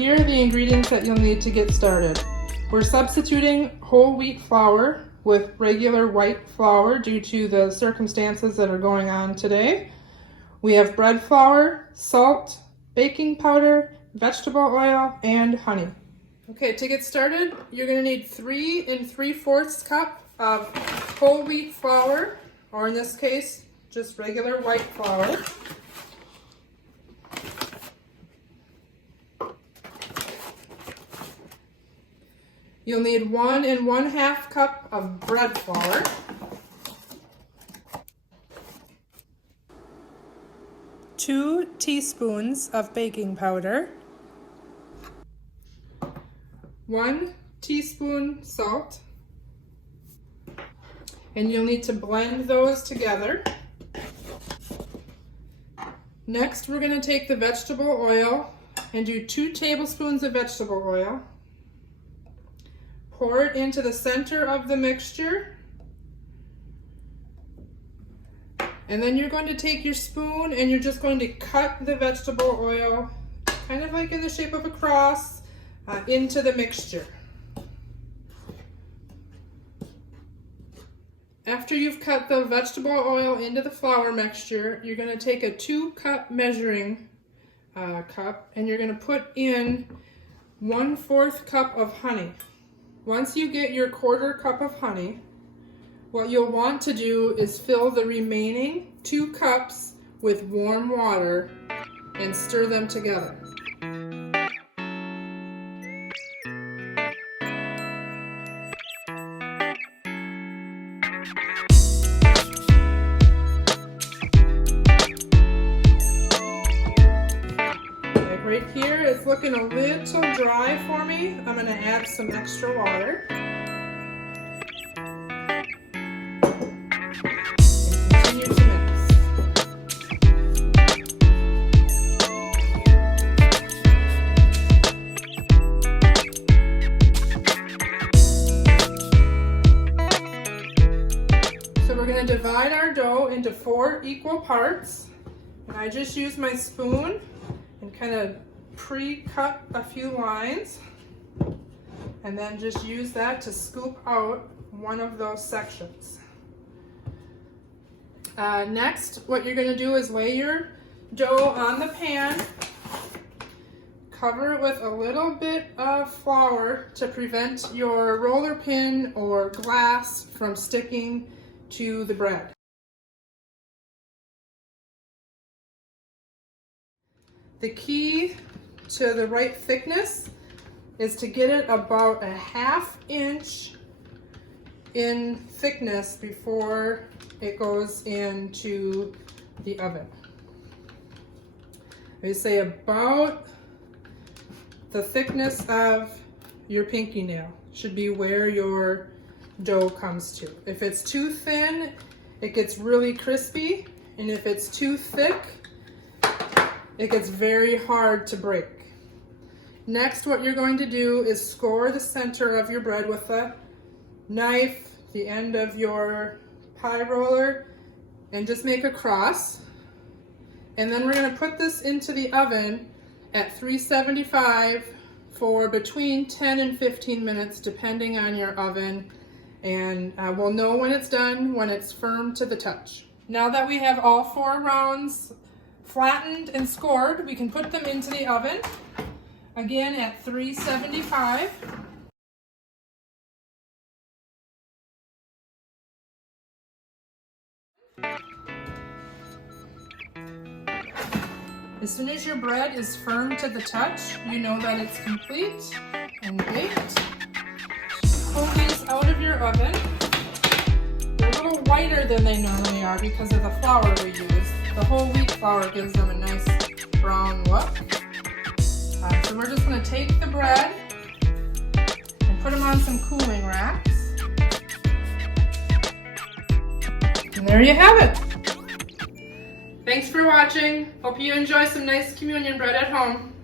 Here are the ingredients that you'll need to get started. We're substituting whole wheat flour with regular white flour due to the circumstances that are going on today. We have bread flour, salt, baking powder, vegetable oil, and honey. Okay, to get started, you're going to need 3 3/4 cup of whole wheat flour, or in this case, just regular white flour. You'll need 1 1/2 cup of bread flour. Two teaspoons of baking powder. 1 teaspoon salt. And you'll need to blend those together. Next, we're going to take the vegetable oil and do 2 tablespoons of vegetable oil. Pour it into the center of the mixture. And then you're going to take your spoon and you're just going to cut the vegetable oil, kind of like in the shape of a cross, into the mixture. After you've cut the vegetable oil into the flour mixture, you're going to take a 2-cup measuring cup and you're going to put in 1/4 cup of honey. Once you get your 1/4 cup of honey, what you'll want to do is fill the remaining 2 cups with warm water and stir them together. Right here, it's looking a little dry for me. I'm going to add some extra water. And continue to mix. So we're going to divide our dough into 4 equal parts. And I just use my spoon and kind of pre-cut a few lines and then just use that to scoop out one of those sections. Next, what you're going to do is lay your dough on the pan, cover it with a little bit of flour to prevent your roller pin or glass from sticking to the bread. The key to the right thickness is to get it about a 1/2 inch in thickness before it goes into the oven. I say about the thickness of your pinky nail should be where your dough comes to. If it's too thin, it gets really crispy, and if it's too thick, it gets very hard to break. Next, what you're going to do is score the center of your bread with a knife, the end of your pie roller, and just make a cross. And then we're going to put this into the oven at 375 for between 10 and 15 minutes, depending on your oven. And we'll know when it's done, when it's firm to the touch. Now that we have all 4 rounds flattened and scored, we can put them into the oven, again at 375. As soon as your bread is firm to the touch, you know that it's complete and baked. Pull these out of your oven. They're a little whiter than they normally are because of the flour we use. The whole wheat flour gives them a nice brown look. So we're just going to take the bread and put them on some cooling racks. And there you have it. Thanks for watching. Hope you enjoy some nice communion bread at home.